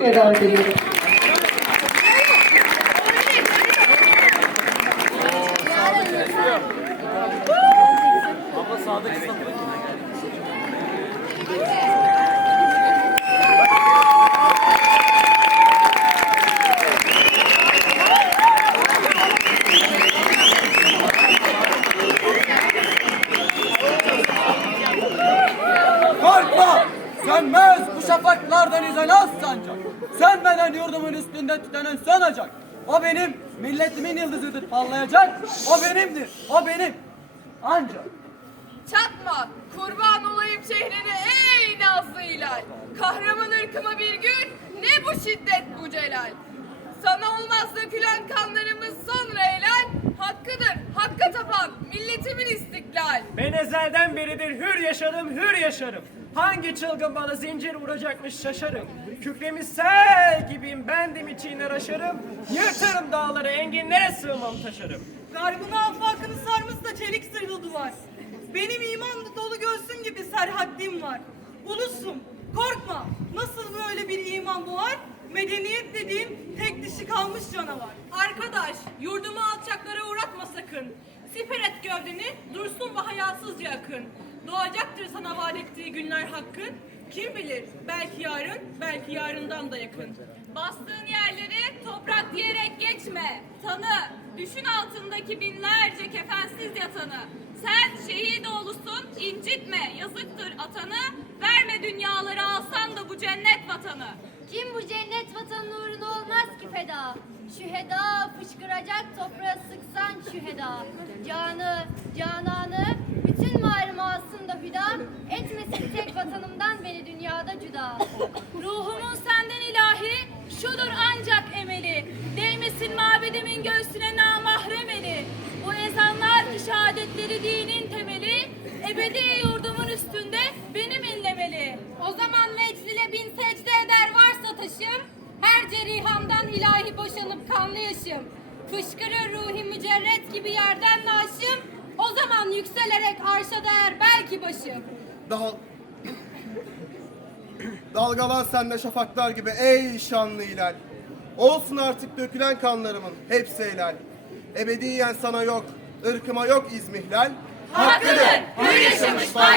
davet ediyorum. Korkma! Sönmez bu şafaklardan yüzen az sancak. Sönmeden yurdumun üstünde tütenen sönecek. O benim milletimin yıldızıdır parlayacak. O benimdir, o benim. Ancak Çatma, kurban olayım şehrine ey nazlı hilal. Kahraman ırkıma bir gün, ne bu şiddet bu celal. Sana olmaz dökülen kanlarımız sonra helal. Hakkıdır, istiklal. Ben ezelden beridir hür yaşarım, hür yaşarım. Hangi çılgın bana zincir vuracakmış şaşarım. Kükremiz sel gibiyim, bendim içine aşarım. Yırtarım dağları, enginlere sığmam taşarım. Garbına afakını sarmış da çelik sırlı duvar. Benim iman dolu göğsüm gibi serhaddim var. Ulusum, korkma. Nasıl böyle bir iman doğar? Medeniyet dediğin tek dişi kalmış canavar. Arkadaş, yurdumu alçaklara uğratma sakın. Siper et gövdeni, hayasızca akın. Doğacaktır sana vaat ettiği günler hakkın. Kim bilir, belki yarın, belki yarından da yakın. Bastığın yerleri toprak diyerek geçme. Tanı, düşün altındaki binlerce kefensiz yatanı. Sen şehit oğlusun, incitme, yazıktır atanı. Verme dünyaları alsan da bu cennet vatanı. Kim bu cennet vatanın uğruna olmaz ki feda? Şüheda fışkıracak toprağa sıksan şüheda. Canı, cananı, cüda. Ruhumun senden ilahi, şudur ancak emeli. Değmesin mabedimin göğsüne namahrem eli. Bu ezanlar şehadetleri dinin temeli. Ebedi yurdumun üstünde benim inlemeli. O zaman meczile bin secde eder varsa taşım. Her cerihamdan ilahi boşanıp kanlı yaşım. Fışkırır ruhi mücerret gibi yerden naşım. O zaman yükselerek arşa değer belki başım. Dal... Dalgalan sende şafaklar gibi ey şanlı hilal. Olsun artık dökülen kanlarımın hepsi helal. Ebediyen sana yok, ırkıma yok izmihlal. Hakkıdır, hür yaşamış bayrağımın